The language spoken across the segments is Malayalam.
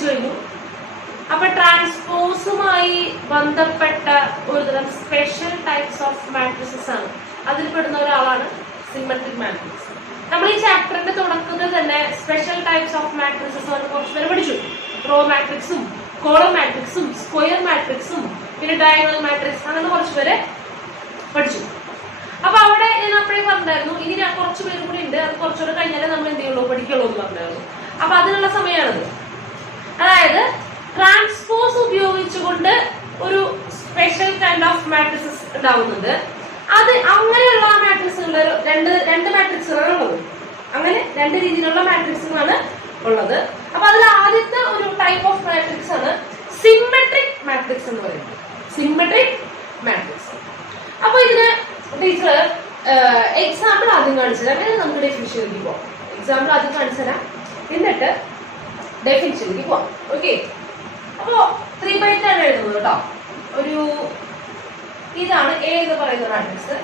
പഠിച്ചു കഴിഞ്ഞു. അപ്പൊ ട്രാൻസ്പോസുമായി ബന്ധപ്പെട്ട ഒരുതരം സ്പെഷ്യൽ ടൈപ്സ് ഓഫ് മാട്രിസസ് ആണ്. അതിൽ പെടുന്ന ഒരാളാണ് സിമെട്രിക് മാട്രിക്സ്. നമ്മൾ ഈ ചാപ്റ്ററിന്റെ തുടക്കത്തിൽ തന്നെ സ്പെഷ്യൽ ടൈപ്സ് ഓഫ് മാട്രിസസ് കുറച്ച് പേര് പഠിച്ചു. റോ മാട്രിക്സും കോളം മാട്രിക്സും സ്ക്വയർ മാട്രിക്സും പിന്നെ ഡയഗണൽ മാട്രിക്സ് അങ്ങനെ കുറച്ച് പേര് പഠിച്ചു. അപ്പൊ അവിടെ ഞാൻ അപ്പോഴേ പറഞ്ഞിട്ടുണ്ടായിരുന്നു ഇനി ഞാൻ കുറച്ച് പേര് കൂടി ഉണ്ട്, അത് കുറച്ചുകൂടെ കഴിഞ്ഞാലേ നമ്മൾ എന്ത് ചെയ്യുള്ളൂ പഠിക്കുള്ളൂ എന്ന് പറഞ്ഞിട്ടുണ്ടായിരുന്നു. അപ്പൊ അതിനുള്ള സമയമാണത്. അതായത് ട്രാൻസ്പോസ് ഉപയോഗിച്ചുകൊണ്ട് ഒരു സ്പെഷ്യൽ കൈൻഡ് ഓഫ് മാട്രിസസ് ഉണ്ടാവുന്നുണ്ട്. അത് അങ്ങനെയുള്ള മാട്രിക്സുകളുടെ രണ്ട് മാട്രിക്സുകളാണ് ഉള്ളത്. അങ്ങനെ രണ്ട് രീതിയിലുള്ള മാട്രിക്സുകളാണ് ഉള്ളത്. അപ്പൊ അതിൽ ആദ്യത്തെ ഒരു ടൈപ്പ് ഓഫ് മാട്രിക്സ് ആണ് സിമെട്രിക് മാട്രിക്സ് എന്ന് പറയുന്നത്. Symmetric matrix. അപ്പൊ ഇതിന് ടീച്ചർ എക്സാമ്പിൾ ആദ്യം കാണിച്ചു തരാം, അങ്ങനെ നമുക്ക് ഡെഫിനിഷനിലേക്ക് പോവാം. എക്സാമ്പിൾ ആദ്യം കാണിച്ചു തരാം, എന്നിട്ട് ഡെഫിനിഷനിലേക്ക് പോവാം. ഓക്കെ. അപ്പോ 3/3 ആണ് എഴുതുന്നത് കേട്ടോ. ഒരു ഇതാണ് എ എന്ന് പറയുന്ന മാട്രിക്സ്.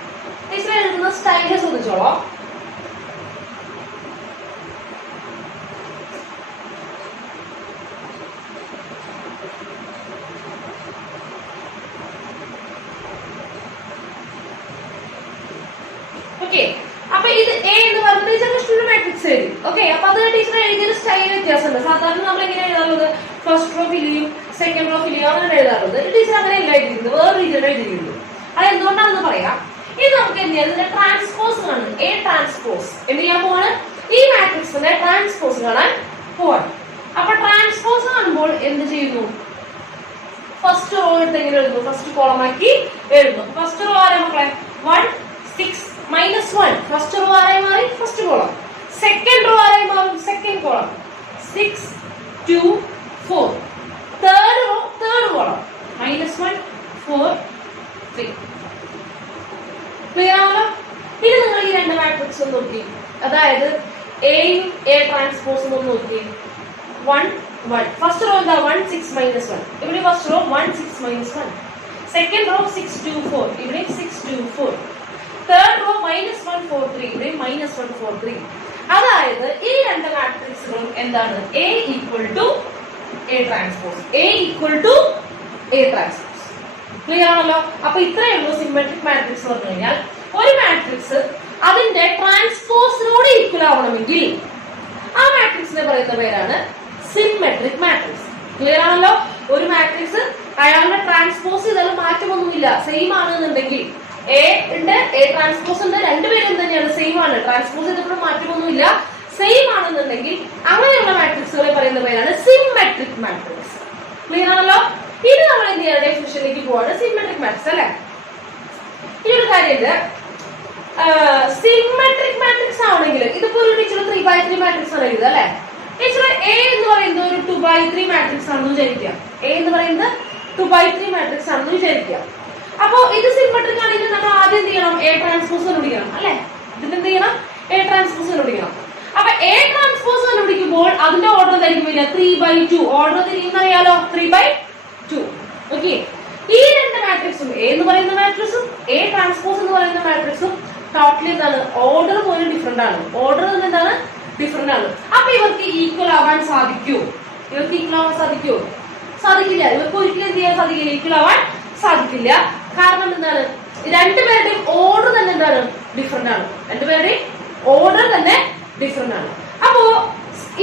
ടീച്ചർ എഴുതുന്ന സ്റ്റൈല് ശ്രദ്ധിച്ചോളോ. ഓക്കെ. അപ്പൊ ഇത് എ എന്ന് പറയുന്നത് ടീച്ചറിന് ഇഷ്ടമുള്ള മാട്രിക്സ് എഴുതി. ഓക്കെ. അപ്പൊ അത് ടീച്ചർ എഴുതിയ സ്റ്റൈൽ വ്യത്യാസമുണ്ട്. സാധാരണ നമ്മൾ എങ്ങനെ എഴുതാറുള്ളത് ഫസ്റ്റ് റോ ഫില്ലിയും സെക്കൻഡ് റോ ഫില്ലിയും അങ്ങനെ എഴുതാറുള്ളത്. ടീച്ചർ അങ്ങനെ അല്ല എഴുതിയിരുന്നത്, വേറെ രീതിയിൽ എഴുതിയിരുന്നു. അത് എന്തുകൊണ്ടാണെന്ന് പറയാം. ഇത് നമുക്ക് എന്ത് ചെയ്യാം, ഇതിന്റെ ട്രാൻസ്പോസ് കാണും. എ ട്രാൻസ്പോസ് എന്ത് ചെയ്യാൻ പോവാണ്, ഈ മാട്രിക്സിന്റെ ട്രാൻസ്പോസ് കാണാൻ പോവാണ്. അപ്പൊ ട്രാൻസ്പോസ് കാണുമ്പോൾ എന്ത് ചെയ്യുന്നു, ഫസ്റ്റ് റോ എടുത്ത് എങ്ങനെ എഴുതുന്നു, ഫസ്റ്റ് കോളം ആക്കി എഴുതുന്നു. ഫസ്റ്റ് റോ ആരാ മക്കളെ 1 6 -1. ഫസ്റ്റ് റോ ആരായി മാറി, ഫസ്റ്റ് കോളം. സെക്കൻഡ് റോ ആരായി മാറും, second column. 6 2 4. Third row third column -1 4 3. Clear ആണല്ലോ. ഇനി നിങ്ങൾ ഈ രണ്ട് മാട്രിക്സ് ഒന്ന് നോക്കി, അതായത് എയും എ ട്രാൻസ്പോസും ഒന്ന് നോക്കി. 1 1. ഫസ്റ്റ് റോ എന്താ 1 6 -1. ഇവിടെ ഫസ്റ്റ് റോ 1 6 -1. Second row 6 2 4. ഇവിടെ 6 2 4. Third row -1 4 3. ഇവിടെ -1 4 3. അതായത് ഈ രണ്ട് മാട്രിക്സുകളും എന്താണ്, A equal to A transpose, A equal to A transpose. Clear ആണല്ലോ. അപ്പൊ ഇത്രയേ ഉള്ളൂ സിമെട്രിക് മാട്രിക്സ് എന്ന് പറഞ്ഞു കഴിഞ്ഞാൽ. ഒരു മാട്രിക്സ് അതിന്റെ ട്രാൻസ്പോസിനോട് ഈക്വൽ ആവണമെങ്കിൽ ആ മാട്രിക്സിനെ പറയുന്ന പേരാണ് സിമെട്രിക് മാട്രിക്സ്. ക്ലിയർ ആണല്ലോ. ഒരു മാട്രിക്സ് അയാളുടെ ട്രാൻസ്പോസ് ചെയ്താലും മാറ്റമൊന്നുമില്ല, സെയിം ആണെന്നുണ്ടെങ്കിൽ എ ഉണ്ട് എ ട്രാൻസ്പോസ് ഉണ്ട്, രണ്ടുപേരും തന്നെയാണ് സെയിം ആണ്, ട്രാൻസ്പോസ് ചെയ്തപ്പോഴും മാറ്റമൊന്നുമില്ല, സെയിം ആണെന്നുണ്ടെങ്കിൽ അങ്ങനെയുള്ള മാട്രിക്സുകളെ പറയുന്ന പേരാണ് സിമെട്രിക് മാട്രിക്സ്. ക്ലിയർ ആണല്ലോ. ഇത് നമ്മൾ എന്ത് ചെയ്യാൻ ഡെഫിനിഷനിലേക്ക് പോവാണ്, സിമെട്രിക് മാട്രിക്സ് അല്ലെ. ഈ ഒരു കാര്യമില്ല, സിമെട്രിക് മാട്രിക്സ് ആണെങ്കിൽ ഇതിപ്പോ ഒരു ടീച്ചർ 3/3 മാട്രിക്സ് ആണ് എഴുതുക അല്ലെ. ടീച്ചർ എ എന്ന് പറയുന്നത് ഒരു 2/3 മാട്രിക്സ് ആണെന്ന് വിചാരിക്കുക. എ എന്ന് പറയുന്നത് 2/3 മാട്രിക്സ് ആണെന്ന് വിചാരിക്കുക. അപ്പൊ ഇത് സിമെട്രിക് ആണെങ്കിൽ നമ്മൾ ആദ്യം എന്ത് ചെയ്യണം, എ ട്രാൻസ്പോസ് കണ്ടുപിടിക്കണം അല്ലെ. ഇതിന് എന്ത് ചെയ്യണം, എ ട്രാൻസ്പോസ് കണ്ടുപിടിക്കണം. അപ്പൊ എ ട്രാൻസ്പോസ് കണ്ടുപിടിക്കുമ്പോൾ അതിന്റെ ഓർഡർ എന്തായിരിക്കും വരിക, 3/2. ഓർഡർ തിരിയുന്ന അറിയാലോ, 3/2. ഓക്കെ. ഈ രണ്ട് മാട്രിക്സും എ എന്ന് പറയുന്ന മാട്രിക്സും എ ട്രാൻസ്പോസ് എന്ന് പറയുന്ന മാട്രിക്സും ടോട്ടലി എന്താണ്, ഓർഡർ പോലും ഡിഫറെന്റ് ആണ്. ഓർഡർ തന്നെ എന്താണ്, ഡിഫറെന്റ് ആണ്. അപ്പൊ ഇവർക്ക് ഈക്വൽ ആവാൻ സാധിക്കൂ, ഇവർക്ക് ഈക്വൽ ആവാൻ സാധിക്കൂ, സാധിക്കില്ല. ഇവർക്ക് ഒരിക്കലും എന്ത് ചെയ്യാൻ സാധിക്കില്ല, ഈക്വൽ ആവാൻ സാധിക്കില്ല. കാരണം എന്താണ്, രണ്ടുപേരുടെയും ഓർഡർ തന്നെ എന്താണ്, ഡിഫറെന്റ് ആണ്. രണ്ടുപേരുടെയും ഓർഡർ തന്നെ ഡിഫറെന്റ് ആണ്. അപ്പോ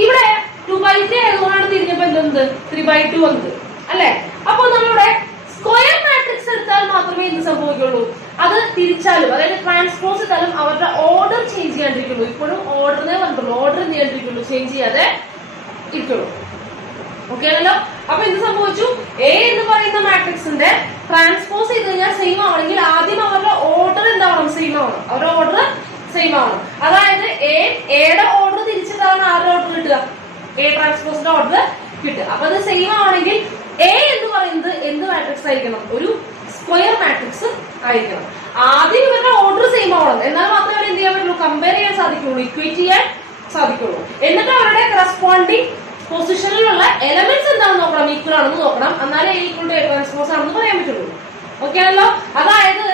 ഇവിടെ 2/3 ആയതുകൊണ്ടാണ് തിരിഞ്ഞപ്പോ എന്ത് 3/2 വന്നത് അല്ലെ. അപ്പൊ നമ്മളുടെ സ്ക്വയർ മാട്രിക്സ് എടുത്താൽ മാത്രമേ എന്ത് സംഭവിക്കുള്ളൂ, അത് തിരിച്ചാലും അതായത് ട്രാൻസ്പോസ് ചെയ്താലും അവരുടെ ഓർഡർ ചേഞ്ച് ചെയ്യാണ്ടിരിക്കുള്ളൂ. ഇപ്പോഴും ഓർഡറിനെ വന്നിട്ടുള്ളൂ, ഓർഡർ ചെയ്യാണ്ടിരിക്കുള്ളൂ, ചേഞ്ച് ചെയ്യാതെ ഇരിക്കുള്ളൂ. ഓക്കെ ആണല്ലോ. അപ്പൊ എന്ത് സംഭവിച്ചു, എ എന്ന് പറയുന്ന മാട്രിക്സിന്റെ ട്രാൻസ്പോസ് ചെയ്ത് കഴിഞ്ഞാൽ സെയിം ആവണമെങ്കിൽ ആദ്യം അവരുടെ ഓർഡർ എന്താവണം, സെയിം ആവണം. അവരുടെ ഓർഡർ സെയിം ആവണം. അതായത് എയുടെ ഓർഡർ തിരിച്ചിട്ടാണ് ആരുടെ ഓർഡർ കിട്ടുക, എ ട്രാൻസ്പോസിന്റെ ഓർഡർ കിട്ടുക. അപ്പൊ അത് സെയിം ആവണമെങ്കിൽ എ എന്ന് പറയുന്നത് എന്ത് മാട്രിക്സ് ആയിരിക്കണം, ഒരു സ്ക്വയർ മാട്രിക്സ് ആയിരിക്കണം. ആദ്യം ഇവരുടെ ഓർഡർ സെയിം ആവണം, എന്നാൽ മാത്രമേ അവർ എന്ത് ചെയ്യാൻ പറ്റുള്ളൂ, കമ്പയർ ചെയ്യാൻ സാധിക്കുള്ളൂ, ഇക്വേറ്റ് ചെയ്യാൻ സാധിക്കുള്ളൂ. എന്നിട്ട് അവരുടെ കറസ്പോണ്ടിങ് പൊസിഷനിലുള്ള എലമെന്റ്സ് എന്താണെന്ന് നോക്കണം, ഈക്വൽ ആണെന്ന് നോക്കണം. എന്നാലേ ഈക്വൽ ടു എ ട്രാൻസ്പോസ് ആണെന്ന് പറയാൻ പറ്റുള്ളൂ. ഓക്കെ ആണല്ലോ. അതായത്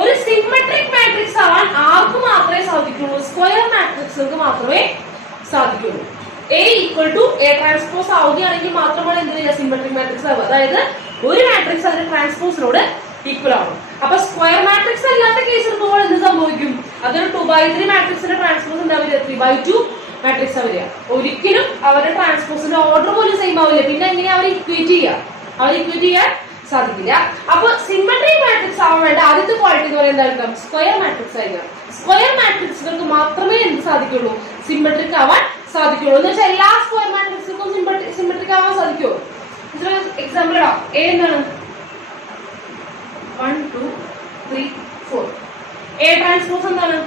ഒരു സിമെട്രിക് മാട്രിക്സ് ആവാൻ ആർക്ക് മാത്രമേ സാധിക്കുള്ളൂ, സ്ക്വയർ മാട്രിക്സുകൾക്ക് മാത്രമേ സാധിക്കുള്ളൂ. A equal to A transpose ആവുകയാണെങ്കിൽ മാത്രമാണ് എന്ത് ചെയ്യുക സിമെട്രിക് മാട്രിക്സ് ആവുക. അതായത് ഒരു മാട്രിക്സ് അതിന്റെ ട്രാൻസ്പോസിനോട് ഈക്വൽ ആവണം. അപ്പൊ സ്ക്വയർ മാട്രിക്സ് അല്ലാത്ത കേസ് എടുക്കുമ്പോൾ എന്ത് സംഭവിക്കും? അതൊരു 2/3 മാട്രിക്സിന്റെ ട്രാൻസ്പോസ് എന്താ വരിക? 3/2 മാട്രിക്സ് വരിക. ഒരിക്കലും അവരുടെ ട്രാൻസ്പോസിന്റെ ഓർഡർ പോലും സെയിം ആവില്ല. പിന്നെ എങ്ങനെയാ അവർ ഇക്വേറ്റ് ചെയ്യുക? അവർ ഇക്വേറ്റ് ചെയ്യാൻ സാധിക്കില്ല. അപ്പൊ സിമെട്രിക് മാട്രിക്സ് ആവാൻ വേണ്ട ആദ്യത്തെ ക്വാളിറ്റി എന്ന് പറയുന്നത് എന്തായിരിക്കും? സ്ക്വയർ മാട്രിക്സ് ആയിരിക്കും. സ്ക്വയർ മാട്രിക്സുകൾക്ക് മാത്രമേ എന്ത് സാധിക്കുള്ളൂ? സിമെട്രിക് ആവാൻ സാധിക്കുള്ളൂ. എന്ന് വെച്ചാൽ എല്ലാ സ്ക്വയർ മാട്രിക്സുകൾക്കും സിമെട്രിക് ആവാൻ സാധിക്കുമോ? എക്സാമ്പിൾ ഇടാം. എ എന്താണ്? 1 2 3 4. എ ട്രാൻസ്പോസ് എന്താണ്?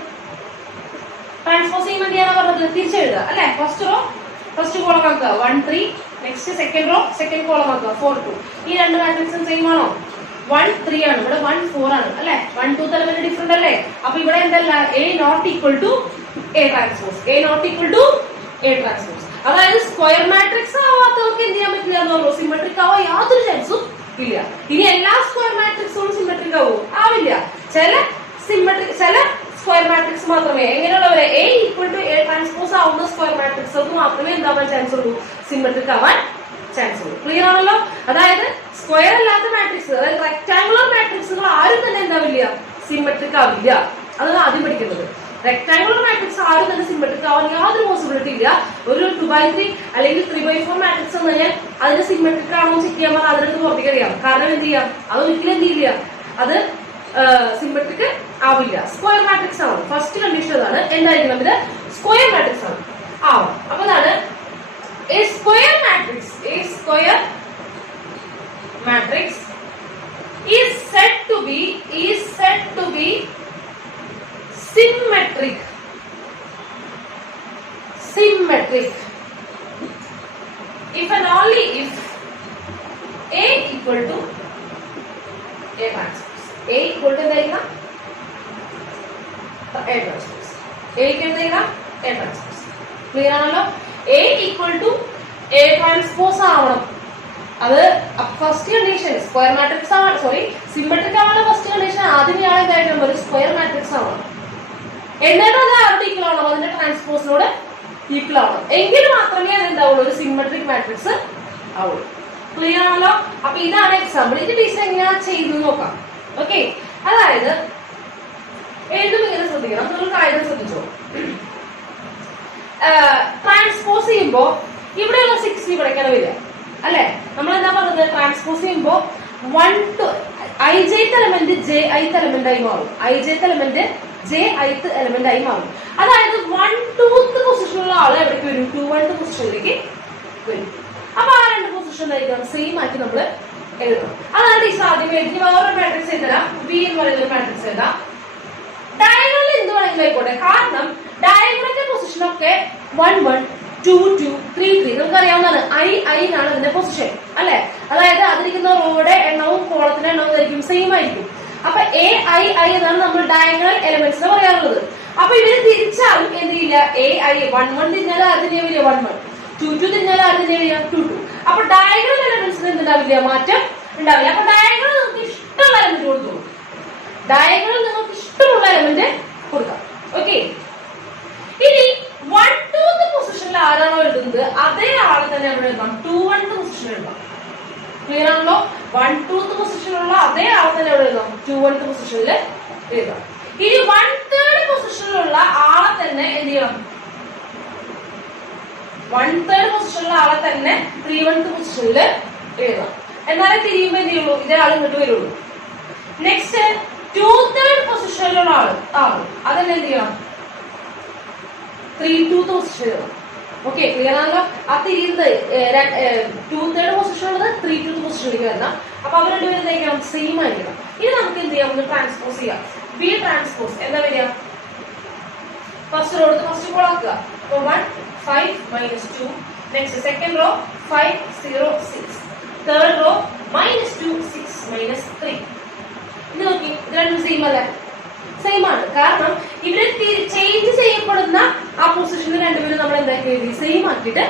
ട്രാൻസ്പോസ് ചെയ്യുമ്പോൾ എന്ത് ചെയ്യാനാ പറഞ്ഞത്? തിരിച്ചെഴുതുക അല്ലെ? ഫസ്റ്റ് കോളം ആക്കുക 1 3, next second row second column ആക്കുക 4 2. ഈ രണ്ട് മാട്രിക്സും സെയിം ആണോ? 1 3 ആണ്, ഇവിടെ 1 4 ആണ് അല്ലെ? 1 2 എലമെന്റ് ഡിഫറെന്റ് അല്ലേ? അപ്പൊ ഇവിടെ എന്തല്ല? A not equal to A transpose. A not equal to A transpose. അതായത് സ്ക്വയർ മാട്രിക്സ് ആവാത്തവർക്ക് എന്ത് ചെയ്യാൻ പറ്റില്ല എന്നുള്ളൂ? സിമെട്രിക് ആവാൻ യാതൊരു ചാൻസും ഇല്ല. ഇനി എല്ലാ സ്ക്വയർ മാട്രിക്സുകളും സിമെട്രിക് ആവും? ആവില്ല. ചില സ്ക്വയർ മാട്രിക്സ് മാത്രമേ എങ്ങനെയുള്ളവരെ A equal to A transpose ആവുന്ന സ്ക്വയർ മാട്രിക്സുകൾക്ക് മാത്രമേ എന്താവാൻ ചാൻസ് ഉള്ളൂ? സിമെട്രിക് ആവാൻ ചാൻസ് ഉള്ളൂ. ക്ലിയർ ആണല്ലോ? അതായത് സ്ക്വയർ അല്ലാത്ത മാട്രിക്സ്, അതായത് റെക്ടാങ്കുലർ മാട്രിക്സുകൾ ആരും തന്നെ എന്താവില്ല? സിമെട്രിക് ആവില്ല. അതാണ് ആദ്യം പഠിക്കുന്നത്. റെക്ടാങ്കുലർ മാട്രിക്സ് ആരും തന്നെ സിമെട്രിക് ആവാൻ യാതൊരു പോസിബിലിറ്റി ഇല്ല. ഒരു 2/3 അല്ലെങ്കിൽ 3/4 മാട്രിക്സ് എന്ന് പറഞ്ഞാൽ അതിന് സിമെട്രിക് ആണോ ചെക്ക് ചെയ്യാൻ പറഞ്ഞാൽ അതിനകത്ത് പുറത്തേക്ക് അറിയാം. കാരണം എന്ത് ചെയ്യാം? അത് ഒരിക്കലും എന്ത് ചെയ്യില്ല, അത് സിമെട്രിക് ആവില്ല. സ്ക്വയർ മാട്രിക്സ് ആണ് ഫസ്റ്റ് കണ്ടീഷൻ. അതാണ് എന്തായിരിക്കണം? ഇത് സ്ക്വയർ മാട്രിക്സ് ആണ് ആവും. അപ്പൊ അതാണ് a square matrix is said to be symmetric if and only if a equal to a transpose. A equal to എന്തായിരിക്കണം? a transpose. A equal to a transpose. Clear ആണല്ലോ? A equal to a transpose ആവണം. അത് ഫസ്റ്റ് കണ്ടീഷൻ സ്ക്വയർ മാട്രിക്സ് ആണ്, സോറി സിമെട്രിക് ആവാനുള്ള ഫസ്റ്റ് കണ്ടീഷൻ ആദ്യമേ എന്തായാലും ഒരു സ്ക്വയർ മാട്രിക്സ് ആവണം. എന്നിട്ട് അത് ആരുടെ ഈക്വൽ ആവണം? അതിന്റെ ട്രാൻസ്പോസിനോട് ഈക്വൽ ആവണം. എങ്കിൽ മാത്രമേ അത് എന്താവുള്ളൂ? ഒരു സിമെട്രിക് മാട്രിക്സ് ആവുള്ളൂ. ക്ലിയർ ആണല്ലോ? അപ്പൊ ഇതാണ് എക്സാമ്പിൾ. ഇത് ടീച്ചർ എങ്ങനെയാ ചെയ്തു നോക്കാം. ഓക്കെ, അതായത് എഴുതും ഇങ്ങനെ ശ്രദ്ധിക്കണം. നിങ്ങൾ കാര്യം ശ്രദ്ധിച്ചോ. ട്രാൻസ്പോസ് ചെയ്യുമ്പോ ഇവിടെയുള്ള 6 ഇവിടേക്കാണ് വരിക അല്ലെ? നമ്മൾ എന്താ പറഞ്ഞത്? ട്രാൻസ്പോസ് ചെയ്യുമ്പോ 1 to ijth element jith element ആയി മാറും. ijth എലമെന്റ് jith എലമെന്റ് ആയി മാറും. അതായത് 1 2th പൊസിഷനിലുള്ള ആള് എവിടേക്ക് വരും? 2 പൊസിഷനിലേക്ക് വരും. അപ്പൊ ആ രണ്ട് പൊസിഷൻ സെയിം ആക്കി നമ്മൾ എഴുതണം. അതാണ് ടീച്ചർ ആദ്യം എഴുതി. വേറൊരു മാട്രിക്സ് എഴുതാം. ബി എന്ന് പറയുന്ന മാട്രിക്സ് എഴുതാം. ഡയഗണൽ എന്ത് വേണമെങ്കിലും ആയിക്കോട്ടെ. കാരണം ഡയഗണലിന്റെ പൊസിഷൻ ഒക്കെ 1 1 2 2 3 3 നമുക്ക് അറിയാവുന്നതാണ്. ഐ ആണ് ഇതിന്റെ പൊസിഷൻ അല്ലെ? അതായത് അതിരിക്കുന്ന റോയുടെ എണ്ണവും കോളത്തിന്റെ എണ്ണവും ആയിരിക്കും സെയിം ആയിരിക്കും. അപ്പൊ എ ഐ എന്നാണ് നമ്മൾ ഡയഗണൽ എലമെന്റ്സ് പറയാറുള്ളത്. അപ്പൊ ഇവര് തിരിച്ചാലും എന്ത് ചെയ്യില്ല? എ ഐ 1 1 തിരിഞ്ഞാലും അതിന്റെ വരിക 1 1, 2 2 തിരിഞ്ഞാലും അതിന്റെ വരിക 2 2. അപ്പൊ ഡയഗണൽ എലമെന്റ്സിന് എന്തുണ്ടാവില്ല? മാറ്റം ഉണ്ടാവില്ല. അപ്പൊ ഡയഗണൽ നമുക്ക് ഇഷ്ടമുള്ള എലമെന്റ് കൊടുത്തു. ഡയഗണൽ നിങ്ങൾക്ക് ഇഷ്ടമുള്ള എലമെന്റ് കൊടുക്കാം. ഓക്കെ, ഇനി 1 2th പൊസിഷനിൽ ആരാണോ എഴുതുന്നത് അതേ ആളെ തന്നെ നമ്മൾ എഴുതാം. 2 1th പൊസിഷൻ എഴുതാം. ക്ലിയർ ആണല്ലോ? 1 2th പൊസിഷനിലുള്ള അതേ ആളെ തന്നെ എവിടെ എഴുതാം? 2 1th പൊസിഷനിൽ എഴുതാം. ഇനി 1/3 പൊസിഷനിലുള്ള ആളെ തന്നെ എന്ത് ചെയ്യണം? 1/3 പൊസിഷനിലുള്ള ആളെ തന്നെ 3 1th പൊസിഷനിൽ എഴുതാം. എന്നാലേ തിരിയുമ്പോ എന്ത് ചെയ്യുള്ളൂ? ഇതേ ആൾ ഇങ്ങോട്ട് വരുള്ളൂ. നെക്സ്റ്റ് 2/3 പൊസിഷനിലുള്ള ആള് അതെന്നെ എന്ത് ചെയ്യണം? 3 2th പൊസിഷൻ എഴുതണം. ഓക്കെ, ക്ലിയർ ആണല്ലോ? ആ തിരിയുന്നത് 2/3 പൊസിഷനുള്ളത് 3 2th പൊസിഷനിലേക്ക് വരണം. അപ്പൊ അവർ രണ്ടുപേരും എന്തായിരിക്കണം? സെയിം ആയിരിക്കണം. ഇനി നമുക്ക് എന്ത് ചെയ്യാം? ഒന്ന് ട്രാൻസ്പോസ് ചെയ്യാം. ബി ട്രാൻസ്പോസ് എന്താ വരിക? ഫസ്റ്റ് റോ എടുത്ത് ഫസ്റ്റ് കോളം ആക്കുക. 1 5 -2. Next second row 5 0 6. Third row -2 6 -3. ഇത് നോക്കി, ഇത് രണ്ടും സെയിം അല്ലേ? സെയിം ആണ്. കാരണം ഇവിടെ ചേഞ്ച് ചെയ്യപ്പെടുന്ന ആ പൊസിഷനിൽ രണ്ടുപേരും നമ്മൾ എന്താക്കി എഴുതി? സെയിം ആക്കിയിട്ട്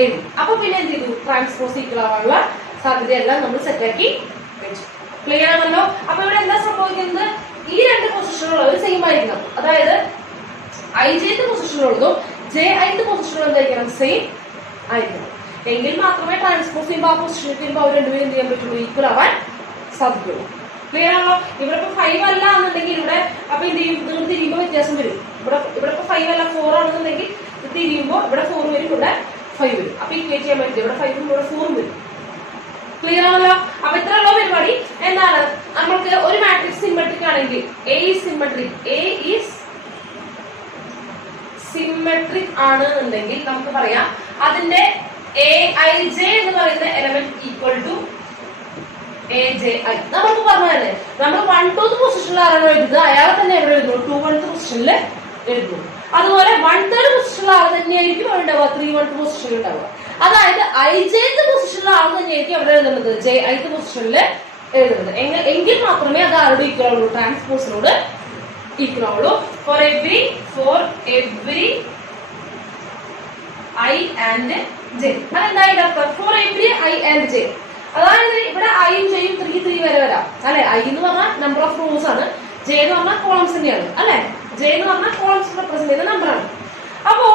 എഴുതി. അപ്പൊ പിന്നെ എന്ത് ചെയ്തു? ട്രാൻസ്പോസ് ഈക്വൽ ആവാനുള്ള സാധ്യതയെല്ലാം നമ്മൾ സെറ്റാക്കി വെച്ചു. ക്ലിയർ ആണല്ലോ? അപ്പൊ ഇവിടെ എന്താ സംഭവിക്കുന്നത്? ഈ രണ്ട് പൊസിഷനുള്ളവർ സെയിം ആയിരിക്കണം. അതായത് ijth പൊസിഷനുള്ളതും jith പൊസിഷനുള്ളതും എന്തായിരിക്കണം? സെയിം ആയിരിക്കണം. എങ്കിൽ മാത്രമേ ട്രാൻസ്പോസ് ചെയ്യുമ്പോൾ ആ പൊസിഷനിൽ വരുമ്പോൾ അവർ രണ്ടുപേരും എന്ത് ചെയ്യാൻ പറ്റുള്ളൂ, ഈക്വൽ ആവാൻ സാധിക്കുള്ളൂ. ക്ലിയർ ആണല്ലോ? ഇവിടെ ഇപ്പൊ 5 അല്ല എന്നുണ്ടെങ്കിൽ ഇവിടെ അപ്പൊ എന്ത് ചെയ്യും, നിങ്ങൾ തിരിയുമ്പോൾ വ്യത്യാസം വരും. ഇവിടെ ഇപ്പൊ 5 അല്ല 4 ആണെന്നുണ്ടെങ്കിൽ തിരിയുമ്പോൾ ഇവിടെ 4 വരും, ഇവിടെ 5 വരും. അപ്പൊ ഇക്വേറ്റ് ചെയ്യാൻ പറ്റില്ല, ഇവിടെ 5 ഇവിടെ 4 വരും. ക്ലിയർ ആണല്ലോ? അപ്പൊ ഇത്രയുള്ള പരിപാടി എന്താണ്, നമുക്ക് ഒരു മാട്രിക്സ് സിമെട്രിക് ആണെങ്കിൽ എ ഈസ് സിമെട്രിക് ആണ് എന്നുണ്ടെങ്കിൽ നമുക്ക് പറയാം അതിന്റെ AIJ എന്ന് പറയുന്ന എലമെന്റ് ഈക്വൽ ടു AJI. നമുക്ക് പറഞ്ഞതല്ലേ, നമ്മൾ 1 2th പൊസിഷനിൽ ആരാണോ എഴുതുന്നത് അയാളെ തന്നെ എവിടെ എഴുതുന്നു, 2 1th പൊസിഷനിൽ എഴുതുന്നു. അതുപോലെ 1 3rd പൊസിഷനിൽ ആൾ തന്നെയായിരിക്കും അവിടെ ഉണ്ടാവുക, 3 1th പൊസിഷനിൽ ഉണ്ടാവുക. അതായത് IJth പൊസിഷനിൽ ആൾ തന്നെയായിരിക്കും അവിടെ എഴുതുന്നത്, JIth പൊസിഷനിൽ എഴുതുന്നത്. എങ്കിൽ മാത്രമേ അത് ആരോട് ഈക്വൽ ആവുള്ളൂ, ട്രാൻസ്പോസിനോട് ഈക്വൽ ആവുള്ളൂ. For every I and J. അതെന്തായാലും അർത്ഥം for every I and J. അതായത് ഇവിടെ ഐയും ജെയും 3 3 വരെ വരാം അല്ലെ. ഐ എന്ന് പറഞ്ഞാൽ നമ്പർ ഓഫ് റോസ് ആണ്, ജെ എന്ന് പറഞ്ഞാൽ കോളംസ് തന്നെയാണ് അല്ലെ. ജെ എന്ന് പറഞ്ഞാൽ കോളംസ് റെപ്രസെന്റ് ചെയ്യുന്ന നമ്പർ ആണ്. അപ്പോ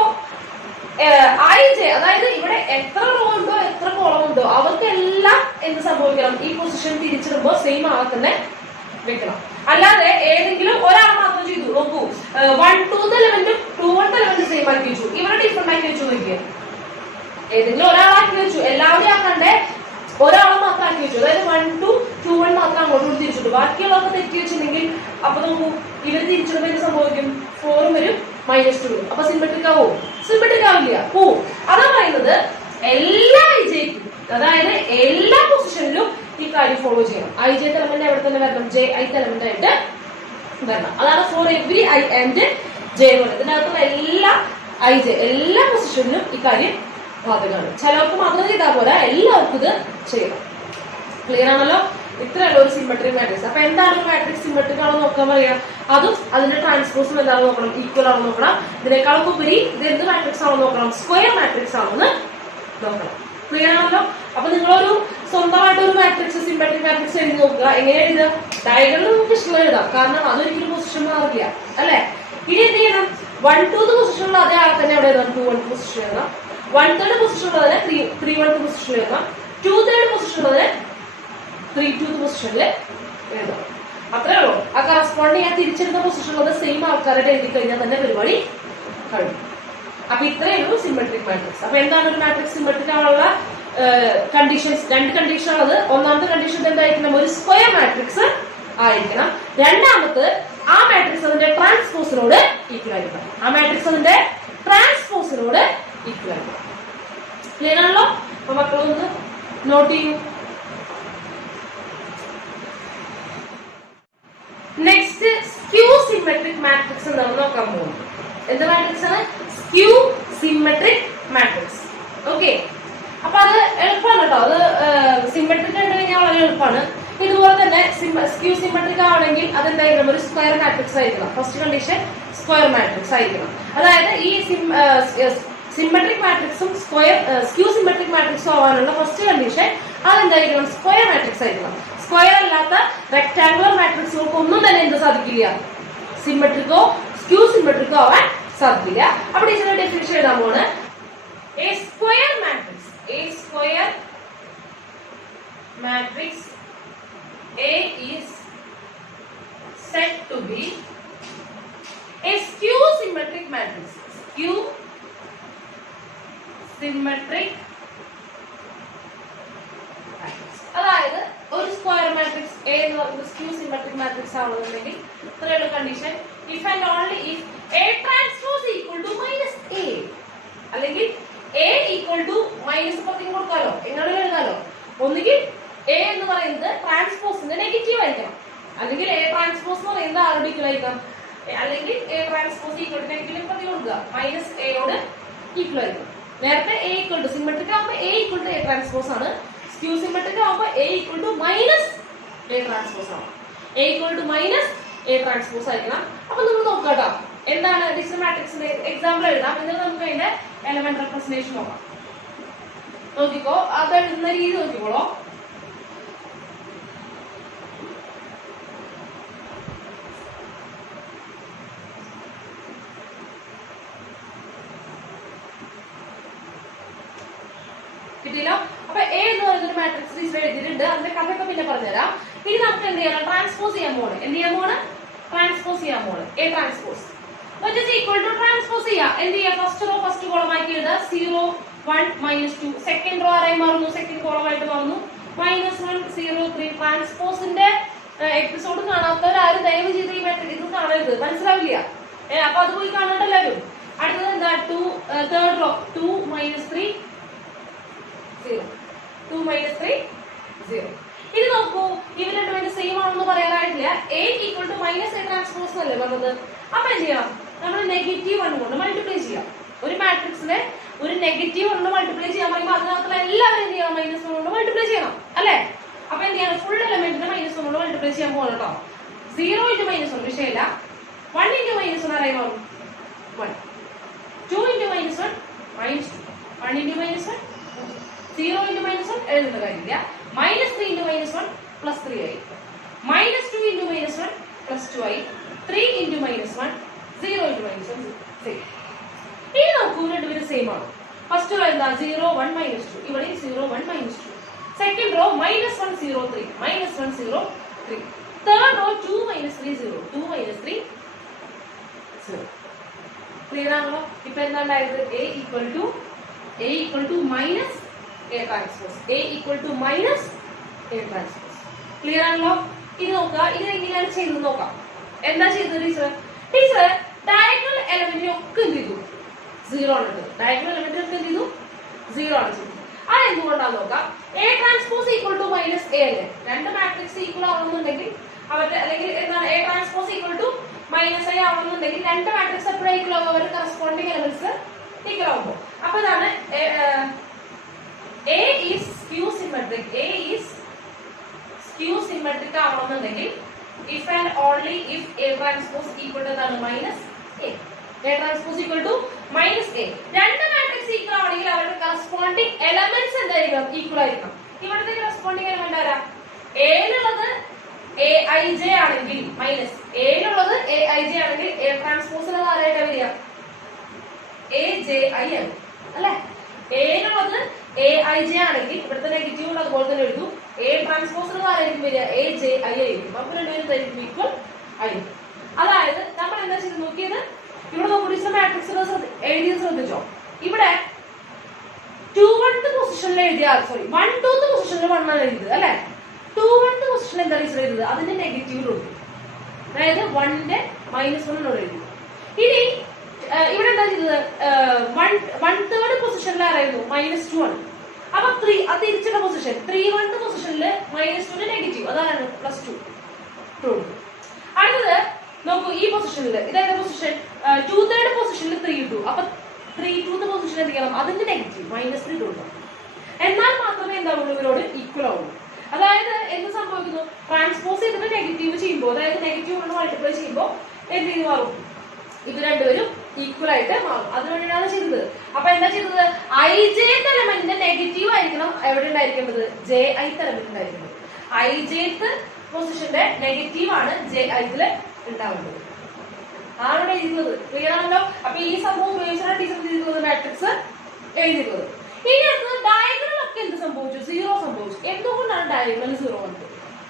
ഐ ജെ, അതായത് ഇവിടെ എത്ര റോ ഉണ്ടോ എത്ര കോളം ഉണ്ടോ അവർക്കെല്ലാം എന്ത് സംഭവിക്കണം, ഈ പൊസിഷൻ തിരിച്ചിടുമ്പോൾ സെയിം ആളെ തന്നെ വെക്കണം. അല്ലാതെ ഏതെങ്കിലും ഒരാൾ മാത്രം ചെയ്തു നോക്കൂ, 1 2th എലമെന്റും 2 1th എലമെന്റും സെയിം ആക്കി വെച്ചു, ഇവരെ ഡിഫറെന്റ് ആക്കി വെച്ചു നോക്കിയ, ഏതെങ്കിലും ഒരാളാക്കി വെച്ചു, എല്ലാവരെയും ആക്കണ്ടേ, ഒരാളെ മാത്രം ആക്കി വെച്ചു. അതായത് 1 2 2 1 മാത്രം അങ്ങോട്ട് തിരിച്ചിട്ടു, ബാക്കിയുള്ളവർക്ക് തെറ്റി വെച്ചിട്ടുണ്ടെങ്കിൽ അപ്പൊ നോക്കൂ ഇവർ തിരിച്ചിടുമ്പോൾ എന്ത് സംഭവിക്കും, 4 വരും -2 വരും. അപ്പൊ സിമെട്രിക് ആവോ, സിമെട്രിക് ആവില്ല, പോവും. അതാ പറയുന്നത് എല്ലാ ഐജയ്ക്കും, അതായത് എല്ലാ പൊസിഷനിലും ഈ കാര്യം ഫോളോ ചെയ്യണം. IJth എലമെന്റ് എവിടെ തന്നെ വരണം, JIth എലമെന്റ് ആയിട്ട് വരണം. അതാണ് for every I and J എന്ന് പറയുന്നത്. ഇതിനകത്തുള്ള എല്ലാ IJ എല്ലാ പൊസിഷനിലും ഈ കാര്യം ബാധകമാണ്. ചിലർക്ക് മാത്രം ചെയ്താൽ പോരാ, എല്ലാവർക്കും ഇത് ചെയ്യണം. ക്ലിയർ ആണല്ലോ? ഇത്രയല്ല ഒരു സിമെട്രിക് മാട്രിക്സ്. അപ്പൊ എന്താണ് ഒരു മാട്രിക്സ് സിമെട്രിക് ആണോ നോക്കാൻ പറയാം, അതും അതിന്റെ ട്രാൻസ്പോസും എന്താണെന്ന് നോക്കണം, ഈക്വൽ ആണോ നോക്കണം. ഇതിനേക്കാളൊക്കെ ഉപരി ഇത് എന്ത് മാട്രിക്സ് ആണോ നോക്കണം, സ്ക്വയർ മാട്രിക്സ് ആണെന്ന് നോക്കണം. ക്ലിയർ ആണല്ലോ? അപ്പൊ നിങ്ങളൊരു സ്വന്തമായിട്ട് ഒരു മാട്രിക്സ് സിമെട്രിക് മാട്രിക്സ് എഴുതി നോക്കുക. എങ്ങനെ എഴുതുക, ഡയഗണൽ നമുക്ക് ഇഷ്ടം എഴുതാം, കാരണം അതൊരിക്കലും പൊസിഷൻ മാറില്ല അല്ലെ. ഇനി എന്ത് ചെയ്യണം, 1 2th പൊസിഷനുള്ള അതേ ആൾ തന്നെ എവിടെ എഴുതാം, 2 1th പൊസിഷൻ എഴുതാം. 1 3rd പൊസിഷനുള്ളതിനെ 3 1th പൊസിഷനിൽ എഴുതാം. 2 3rd പൊസിഷനുള്ളതിനെ 3 2th പൊസിഷനിൽ എഴുതാം. അത്രേ ഉള്ളൂ. ആ കറസ്പോണ്ടിങ് ആ തിരിച്ചെടുത്ത പൊസിഷനുള്ളത് സെയിം ആൾക്കാരുടെ എഴുതി കഴിഞ്ഞാൽ തന്നെ പരിപാടി കഴിഞ്ഞു. അപ്പൊ ഇത്രയേ ഉള്ളൂ സിമെട്രിക് മാട്രിക്സ്. അപ്പൊ എന്താണ് ഒരു മാട്രിക്സ് സിമെട്രിക് ആവാനുള്ള കണ്ടീഷൻസ്, 2 കണ്ടീഷൻ ഉള്ളത്. ഒന്നാമത്തെ കണ്ടീഷൻ എന്തായിരിക്കണം, ഒരു സ്ക്വയർ മാട്രിക്സ് ആയിരിക്കണം. രണ്ടാമത്തെ ആ മാട്രിക്സ് അതിന്റെ ട്രാൻസ്പോസിനോട് ഈക്വൽ ആയിരിക്കണം. ആ മാട്രിക്സ് അതിന്റെ ട്രാൻസ്പോസിനോട് ഈക്വൽ ആയിരിക്കണം. ക്ലിയർ ആണല്ലോ? അപ്പൊ മക്കളൊന്ന് നോട്ട് ചെയ്യൂ. നെക്സ്റ്റ് സ്ക്യൂ സിമെട്രിക് മാട്രിക്സ് എന്താണ് നോക്കാൻ പോകുന്നത്. എന്ത് മാട്രിക്സ് ആണ്, സ്ക്യൂ സിമെട്രിക് മാട്രിക്സ്. ഓക്കെ, അപ്പൊ അത് എളുപ്പമാണ് കേട്ടോ. അത് സിമെട്രിക് കണ്ടു കഴിഞ്ഞാൽ വളരെ എളുപ്പമാണ്. ഇതുപോലെ തന്നെ സ്ക്യൂ സിമെട്രിക് ആവണമെങ്കിൽ അതെന്തായിരിക്കണം, ഒരു സ്ക്വയർ മാട്രിക്സ് ആയിരിക്കണം. ഫസ്റ്റ് കണ്ടീഷൻ സ്ക്വയർ മാട്രിക്സ് ആയിരിക്കണം. അതായത് ഈ സിമെട്രിക് മാട്രിക്സും സ്ക്യൂ സിമെട്രിക് മാട്രിക്സും ആവാനുള്ള ഫസ്റ്റ് കണ്ടീഷൻ അതെന്തായിരിക്കണം, സ്ക്വയർ മാട്രിക്സ് ആയിരിക്കണം. സ്ക്വയർ അല്ലാത്ത റെക്ടാങ്കുലർ മാട്രിക്സുകൾക്ക് ഒന്നും തന്നെ എന്ത് സാധിക്കില്ല, സിമെട്രിക്കോ സ്ക്യൂ സിമെട്രിക്കോ ആവാൻ സാധിക്കില്ല. അപ്പൊ ഇതിന്റെ ഡെഫിനിഷൻ എഴുതാൻ പോണ്. A square matrix A is said to be a skew symmetric matrix. Skew symmetric matrix. അതായത് ഒരു സ്ക്വയർ മാട്രിക്സ് A എന്ന് പറയുന്നത് സ്ക്യൂ സിമെട്രിക് മാട്രിക്സ് ആണെന്നുണ്ടെങ്കിൽ ഇത്രയുള്ള condition, if and only if A transpose equal to -A, അല്ലെങ്കിൽ A equal to മൈനസ് പുറത്തേക്ക് കൊടുക്കാലോ, എങ്ങനെ എഴുതാലോ. ഒന്നുകിൽ A എന്ന് പറയുന്നത് ട്രാൻസ്പോസിന്റെ നെഗറ്റീവ് ആയിരിക്കണം, അല്ലെങ്കിൽ A ട്രാൻസ്പോസ് എന്ന് പറയുന്നത് ആരുടെ ഈക്വൽ ആയിരിക്കണം, അല്ലെങ്കിൽ A transpose equal to negative പ്രതി കൊടുക്കുക, -A യോട് ഈക്വൽ ആയിരിക്കും. നേരത്തെ A ഈക്വൽ ടു സിമെട്രിക് ആകുമ്പോൾ A equal to A transpose ആണ്, സ്ക്യൂ സിമെട്രിക് ആകുമ്പോൾ A equal to -A transpose ആണ്. A equal to -A transpose ആയിരിക്കണം. അപ്പൊ നമ്മൾ നോക്കാട്ടോ എന്താണ് ഡിജിറ്റൽ മാട്രിക്സിന്റെ എക്സാമ്പിൾ എഴുതാം, എന്നിട്ട് നമുക്ക് അതിന്റെ എലമെന്റ് റെപ്രസെന്റേഷൻ നോക്കാം. നോക്കിക്കോ, അത് എഴുതുന്ന രീതി നോക്കിക്കോളോ. കിട്ടിയല്ലോ. അപ്പൊ എ എന്ന് പറയുന്ന മാട്രിക്സ് ടീച്ചർ എഴുതിയിട്ടുണ്ട്. അതിന്റെ കഥയൊക്കെ പിന്നെ പറഞ്ഞുതരാം. ഇനി നമുക്ക് എന്ത് ചെയ്യണം? ട്രാൻസ്പോസ് ചെയ്യാൻ പോണ്. എന്ത് ചെയ്യാൻ പോണ്? ട്രാൻസ്പോസ് ചെയ്യാൻ പോണ്. A transpose which is equal to transpose ചെയ്യാം. എന്ത് ചെയ്യാം? ഫസ്റ്റ് റോ ഫസ്റ്റ് കോളം ആക്കി എഴുതുക. 0 1 -2. സെക്കൻഡ് റോ ആയി മാറുന്നു, സെക്കൻഡ് കോളം ആയിട്ട് മാറുന്നു. -1 0 3. ട്രാൻസ്പോസിന്റെ എപ്പിസോഡ് കാണാത്തവരാരും ദയവ് ചെയ്ത് ഈ മെട്രിക് ഇത് കാണരുത്, മനസ്സിലാവില്ല. അപ്പൊ അത് പോയി കാണണ്ട എല്ലാവരും. അടുത്തത് എന്താ? 2 തേർഡ് റോ 2 -3 0. 2 -3 0. ഇത് നോക്കൂ, ഇവർ രണ്ടുപേരും സെയിം ആണെന്ന് പറയാനായിട്ടില്ല. A equal to minus A transpose അല്ലേ പറഞ്ഞത്. അപ്പൊ എന്ത് ചെയ്യാം? നമ്മൾ നെഗറ്റീവ് 1 കൊണ്ട് മൾട്ടിപ്ലൈ ചെയ്യാം. ഒരു മാട്രിക്സിനെ ഒരു നെഗറ്റീവ് കൊണ്ട് മൾട്ടിപ്ലൈ ചെയ്യാൻ പറയുമ്പോൾ അതിനകത്തുള്ള എല്ലാവരും എന്ത് ചെയ്യണം? -1 കൊണ്ട് മൾട്ടിപ്ലൈ ചെയ്യണം അല്ലേ. അപ്പൊ എന്ത് ചെയ്യണം? ഫുൾ എലമെന്റിനെ -1 കൊണ്ട് മൾട്ടിപ്ലൈ ചെയ്യാൻ പോകണം കേട്ടോ. 0 × -1 വിഷയമില്ല. 1 × -1 അറിയാമോ? 1. 2 × -1 -2. 1 × -1 0 × -1 എഴുതുന്ന കാര്യമില്ല. -3 × -1 +3 ആയി. -2 × -1 +2 ആയി. 3 × -1 0 × -1 സെയിം. ഇനി നോക്കൂ, രണ്ടുപേരും സെയിം ആണ്. ഫസ്റ്റ് റോ എന്താ? 0 1 -2. ഇവിടെ 0 1 -2. Second row -1 0 3. -1 0 3. Third row 2 -3 0. 2 -3 0. Clear ആണല്ലോ? ഇപ്പൊ എന്താണ്ടായത്? A equal to minus A transpose. A equal to minus A transpose. Clear ആണല്ലോ? ഇത് നോക്കുക, ഇത് എങ്ങനെയാണ് ചെയ്തത് നോക്കാം. എന്താ ചെയ്തത് ടീച്ചർ? ടീച്ചർ ഡയഗണൽ എലമെന്റിനൊക്കെ എന്ത് ചെയ്തു? 0 ആണ്. ഡയഗണൽ എലമെന്റിനൊക്കെ എന്ത് ചെയ്തു? 0 ആണ് ചെയ്തത്. അത് എന്തുകൊണ്ടാന്ന് നോക്കാം. A transpose equal to minus A അല്ലേ? രണ്ട് മാട്രിക്സ് ഈക്വൽ ആവണമെന്നുണ്ടെങ്കിൽ അവരുടെ, അല്ലെങ്കിൽ എന്താണ്, A transpose equal to minus A ആവണമെന്നുണ്ടെങ്കിൽ രണ്ട് മാട്രിക്സ് എപ്പോഴും ഈക്വൽ ആവും, അവരുടെ കറസ്പോണ്ടിങ് എലമെന്റ്സ് ഈക്വൽ ആവുമ്പോൾ. അപ്പൊ ഇതാണ് A is skew symmetric. A is skew symmetric ആവണമെന്നുണ്ടെങ്കിൽ if and only if A transpose equal to എന്താണ്? minus A. A transpose equal to minus A. രണ്ട് മാട്രിക്സ് ഈക്വൽ ആവണമെങ്കിൽ അവരുടെ കറസ്പോണ്ടിങ് എലമെന്റ്സ് എന്തായിരിക്കണം? ഈക്വൽ ആയിരിക്കണം. ഇവിടുത്തെ കറസ്പോണ്ടിങ് എലമെന്റ് ആരാ? Aയിലുള്ളത് Aij ആണെങ്കിൽ മൈനസ് Aയിലുള്ളത് Aij ആണെങ്കിൽ A ട്രാൻസ്പോസിന് ആരായിട്ടാ വരിക? Aji ആണ് അല്ലേ? Aയിലുള്ളത് Aij ആണെങ്കിൽ ഇവിടുത്തെ നെഗറ്റീവ് അതുപോലെ തന്നെ എഴുതും. A ട്രാൻസ്പോസിന് ആരായിരിക്കും വരിക? Aji ആയിരിക്കും. അപ്പൊ രണ്ടുപേരും ഈക്വൽ ആയിരിക്കും. അതായത് നമ്മൾ എന്താ ചെയ്ത് നോക്കിയത്? ഇവിടെ നോക്കി മാട്രിക്സ് എഴുതിയത് ശ്രദ്ധിച്ചോ? ഇവിടെ 2th പൊസിഷനിൽ എഴുതിയ, സോറി 1/2 പൊസിഷനിൽ 1 ആണ് എഴുതിയത് അല്ലെ. 2th പൊസിഷനിൽ എന്താ എഴുതിയത്? അതിന്റെ നെഗറ്റീവ് കൊടുത്തു, അതായത് 1ന്റെ -1 എഴുതി. ഇനി ഇവിടെ എന്താ ചെയ്തത്? 1/3 പൊസിഷനിൽ ആരായിരുന്നു? -2 ആണ്. അപ്പൊ 3 അത് തിരിച്ചുള്ള പൊസിഷൻ 3/1 പൊസിഷനിൽ -2ന്റെ നെഗറ്റീവ് അതാണ് +2 ട്രൂ. അടുത്തത് നോക്കൂ, ഈ പൊസിഷനിൽ ഇതായത് പൊസിഷൻ 2/3 പൊസിഷനിൽ 3 ഇട്ടു. അപ്പൊ 3/2 പൊസിഷൻ എന്ത് ചെയ്യണം? അതിന്റെ നെഗറ്റീവ് -3 കൊടുക്കണം. എന്നാൽ മാത്രമേ എന്താവുള്ളൂ? ഇവരോട് ഈക്വൽ ആവുള്ളൂ. അതായത് എന്ത് സംഭവിക്കുന്നു? ട്രാൻസ്പോസ് ചെയ്തിട്ട് നെഗറ്റീവ് ചെയ്യുമ്പോൾ, അതായത് നെഗറ്റീവ് കൊണ്ട് മൾട്ടിപ്ലൈ ചെയ്യുമ്പോൾ എന്ത് ചെയ്ത് മാറും? ഇത് രണ്ടുപേരും ഈക്വൽ ആയിട്ട് മാറും. അതുവേണ്ടിയാണ് ചെയ്തത്. അപ്പൊ എന്താ ചെയ്തത്? ij എലമെന്റിന്റെ നെഗറ്റീവ് ആയിരിക്കണം എവിടെ ഉണ്ടായിരിക്കേണ്ടത്? ji എലമെന്റ് ഉണ്ടായിരിക്കുന്നത്. ijth പൊസിഷന്റെ നെഗറ്റീവ് ആണ് ji ഉണ്ടാവേണ്ടത്. ആണ് എഴുതുന്നത്. ക്ലിയർ ആണല്ലോ? അപ്പൊ ഈ സംഭവം ഉപയോഗിച്ചാണ് ടീച്ചർ ചെയ്തിട്ടുള്ളത്, മാട്രിക്സ് എഴുതിയിട്ടുള്ളത്. ഇനി അടുത്തത് ഡയഗണലൊക്കെ എന്ത് സംഭവിച്ചു? 0 സംഭവിച്ചു. എന്തുകൊണ്ടാണ് ഡയഗണൽ 0 വന്നത്?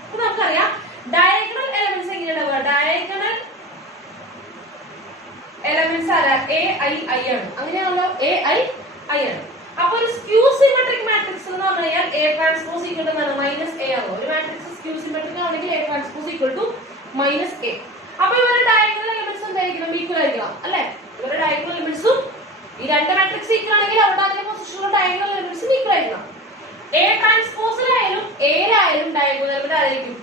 അപ്പൊ നമുക്കറിയാം ഡയഗണൽ എലമെന്റ്സ് എങ്ങനെയാണ്? ഡയഗണൽ എലമെന്റ്സ് ആരാ? Ai ആണ്. അങ്ങനെയാണല്ലോ, Ai ആണ്. അപ്പൊ ഒരു സ്ക്യൂ സിമെട്രിക് മാട്രിക്സ് എന്ന് പറഞ്ഞു കഴിഞ്ഞാൽ A transpose equal to -A ആണോ? ഒരു മാട്രിക്സ് സ്ക്യൂ സിമെട്രിക് ആണെങ്കിൽ A transpose equal to -A. അപ്പൊ ഇവരുടെ ഡയഗണൽ എലമെന്റ്സ് എന്തായിരിക്കണം? ഈക്വൽ ആയിരിക്കണം അല്ലെ? ഇവരുടെ ഡയഗണൽ എലമെന്റ്സും ഈ രണ്ട് മാട്രിക്സ് ഈക്വൽ ആണെങ്കിൽ അവിടെ അതിന്റെ പൊസിഷനിലുള്ള ഡയഗണൽ എലമെന്റ്സും ഈക്വൽ ആയിരിക്കണം. A ട്രാൻസ്പോസിലായാലും Aയിലായാലും ഡയഗണൽ എലമെന്റ് ആയിരിക്കും.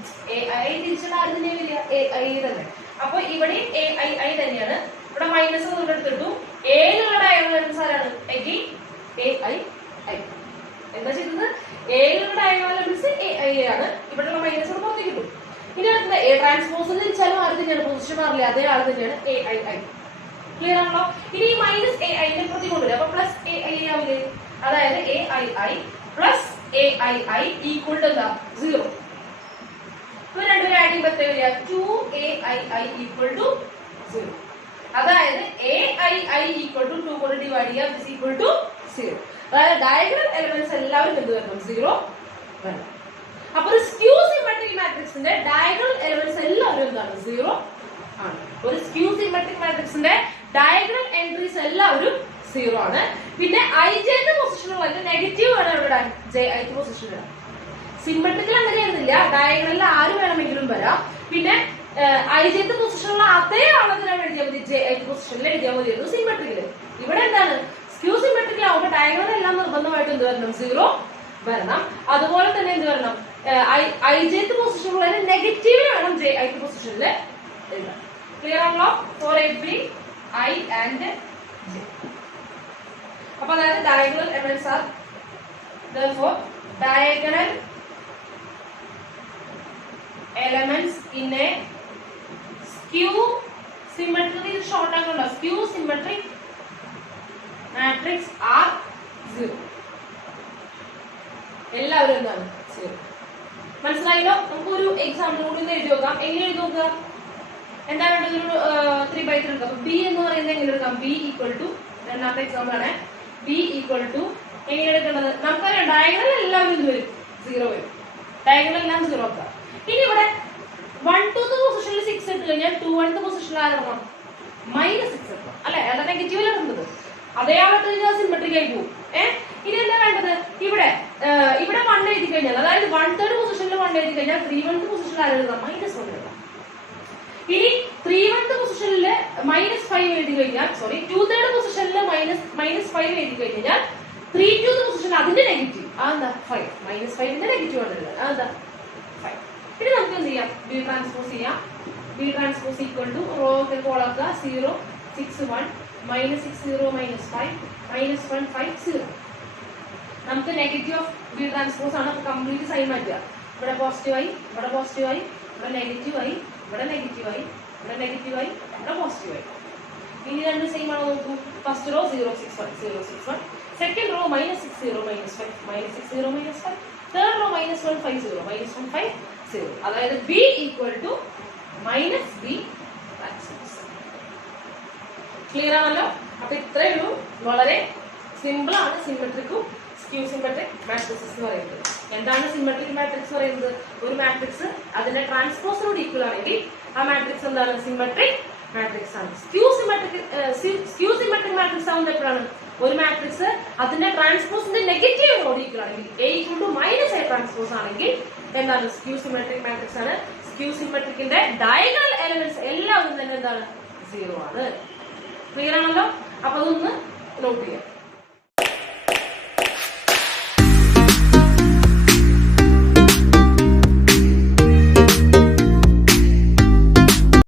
Ai തിരിച്ചുള്ള ആര് തന്നെ വരിക? Ai തന്നെ. അപ്പൊ ഇവിടെ Ai തന്നെയാണ്. ഇവിടെ മൈനസ് എടുത്തിട്ടു. Aയിലുള്ള ഡയഗണൽ എലമെന്റ്സ് ആരാണ്? Again Ai. എന്താ ചെയ്തത്? Aയിലുള്ള ഡയഗണൽ എലമെന്റ്സ് Ai ആണ്. ഇവിടെയുള്ള മൈനസ് പുറത്തേക്ക് കിട്ടും. ഇനി അടുത്തത് A ട്രാൻസ്പോസ് തിരിച്ചാലും ആര് തന്നെയാണ്? പൊസിഷൻ മാറില്ല, അതേ ആൾ തന്നെയാണ് Ai. ക്ലിയർ ആണല്ലോ? ഇനി ഈ -Ai നെ പ്രതി കൊണ്ടുവരും. അപ്പൊ +Ai ആവില്ലേ? അതായത് Ai +Ai ഈക്വൽ ടു എന്താ? 0. ഇപ്പൊ രണ്ടുപേരും ആഡ് ചെയ്യുമ്പോൾ എത്ര വരിക? 2Ai equal to 0. അതായത് Ai ഈക്വൽ ടു 2 കൊണ്ട് ഡിവൈഡ് ചെയ്യുക ഈക്വൽ ടു 0. അതായത് ഡയഗണൽ എലമെന്റ്സ് എല്ലാവരും എന്ത് വരണം? 0 വരണം. അപ്പൊ ഒരു സ്ക്യൂ സിമെട്രിക് മാട്രിക്സിന്റെ ഡയഗണൽ എലമെന്റ്സ് എല്ലാവരും എന്താണ്? 0 ആണ്. ഒരു സ്ക്യൂ സിമെട്രിക് മാട്രിക്സിന്റെ ഡയഗണൽ എൻട്രീസ് എല്ലാവരും 0 ആണ്. പിന്നെ ijth പൊസിഷനുള്ള നെഗറ്റീവ് ആണ് ഇവിടെ jith പൊസിഷനിൽ. സിമെട്രിക്കൽ അങ്ങനെയൊന്നുമില്ല, ഡയഗണലിൽ ആര് വേണമെങ്കിലും വരാം. പിന്നെ ijth പൊസിഷനുള്ള അതേ ആളെന്തിനാണ് എഴുതിയാൽ മതി? jith പൊസിഷനിൽ എഴുതിയാൽ മതിയായിരുന്നു സിമെട്രിക്കല്. ഇവിടെ എന്താണ്? സ്ക്യൂ സിമെട്രിക്കൽ ആവുമ്പോൾ ഡയഗണൽ എല്ലാം നിർബന്ധമായിട്ട് എന്ത് വരണം? 0 വരണം. അതുപോലെ തന്നെ എന്ത് വരണം? ijth പൊസിഷനുള്ള നെഗറ്റീവ് വേണം jith പൊസിഷനിൽ എഴുതാൻ. ക്ലിയർ ആണല്ലോ? For every I and j. അപ്പൊ അതായത് diagonal elements R therefore diagonal elements in a skew symmetric short ആക്കണ്ട skew symmetric matrix are 0. എല്ലാവരും എന്താണ്? 0. മനസ്സിലായല്ലോ? നമുക്ക് ഒരു എക്സാമ്പിൾ കൂടി ഒന്ന് എഴുതി നോക്കാം. എങ്ങനെ എഴുതി നോക്കുക? എന്താണ് ഒരു 3/3 എടുക്കാം. ബി എന്ന് പറയുന്നത് എങ്ങനെ എടുക്കാം? ബി ഈക്വൽ ടു, രണ്ടാമത്തെ എക്സാമ്പിൾ ആണ്, ബി ഈക്വൽ ടു എങ്ങനെ എടുക്കേണ്ടത്? നമുക്കറിയാം ഡയഗണൽ എല്ലാവരും എന്ത് വരും? 0 വരും. ഡയഗണൽ എല്ലാം 0 ആക്കാം. ഇനി ഇവിടെ 1-2 പൊസിഷനിൽ 6 ഇട്ട് കഴിഞ്ഞാൽ 2-1 പൊസിഷനിൽ ആരണം -6 എടുക്കാം അല്ലെ? അല്ല നെഗറ്റീവിൽ ഇടുന്നത് അതേയാളിട്ട് കഴിഞ്ഞാൽ സിമെട്രിക് ആയി പോകും. ഇനി എന്താ വേണ്ടത്? ഇവിടെ 1 എഴുതി കഴിഞ്ഞാൽ, അതായത് 1/3 പൊസിഷനിൽ 1 എഴുതി കഴിഞ്ഞാൽ 3-1 പൊസിഷനിൽ ആരെഴുതാം? -1 എഴുതാം. ഇനി 3-1 പൊസിഷനിൽ -5 എഴുതി കഴിഞ്ഞാൽ, സോറി 2/3 പൊസിഷനിൽ -5 എഴുതി കഴിഞ്ഞാൽ 3-2 പൊസിഷനിൽ അതിന്റെ നെഗറ്റീവ് അതെന്താ? 5. -5ന്റെ നെഗറ്റീവ് ആണ് ഉള്ളത്. അതെന്താ? 5. ഇനി നമുക്ക് എന്ത് ചെയ്യാം? ബി ട്രാൻസ്പോസ് ചെയ്യാം. B transpose equal to row ഒക്കെ കോളാക്കുക. 0 6 1 -6 0 -5 -1 5 0. നമുക്ക് നെഗറ്റീവ് ഓഫ് ബി ട്രാൻസ്പോസ് ആണ്. കംപ്ലീറ്റ് സൈൻ മാറ്റുക. ഇവിടെ പോസിറ്റീവായി, ഇവിടെ പോസിറ്റീവായി, ഇവിടെ നെഗറ്റീവായി, ഇവിടെ നെഗറ്റീവായി, ഇവിടെ നെഗറ്റീവായി, ഇവിടെ പോസിറ്റീവായി. ഇനി രണ്ട് സെയിം ആണോ നോക്കൂ. First row 0 6 1 0 6 1, second row -6 0 -5 -6 0 -5, third row -1 5 0 -1 5 0. അതായത് B equal to -b transpose. Clear ആണല്ലോ? അപ്പൊ ഇത്രയേ ഉള്ളൂ. വളരെ സിമ്പിൾ ആണ് സിമെട്രിക്കും സ്ക്യൂ സിമെട്രിക് മാട്രിക്സ് എന്ന് പറയുന്നത്. എന്താണ് സിമെട്രിക് മാട്രിക്സ് പറയുന്നത്? ഒരു മാട്രിക്സ് അതിന്റെ ട്രാൻസ്പോസിനോട് ഈക്വൽ ആണെങ്കിൽ ആ മാട്രിക്സ് എന്താണ്? സിമെട്രിക് മാട്രിക്സ് ആണ്. സ്ക്യൂ സിമെട്രിക് മാട്രിക്സ് ആവുന്നത് എപ്പോഴാണ്? ഒരു മാട്രിക്സ് അതിന്റെ ട്രാൻസ്പോസിന്റെ നെഗറ്റീവിനോട് ഈക്വൽ ആണെങ്കിൽ, a - a ട്രാൻസ്പോസ് ആണെങ്കിൽ എന്താണ്? സ്ക്യൂ സിമെട്രിക് മാട്രിക്സ് ആണ്. സ്ക്യൂ സിമെട്രിക്കിന്റെ ഡയഗണൽ എലമെന്റ്സ് എല്ലാവരും തന്നെ എന്താണ്? 0 ആണ്. ക്ലിയർ ആണല്ലോ? അപ്പൊ അതൊന്ന് നോട്ട് ചെയ്യാം.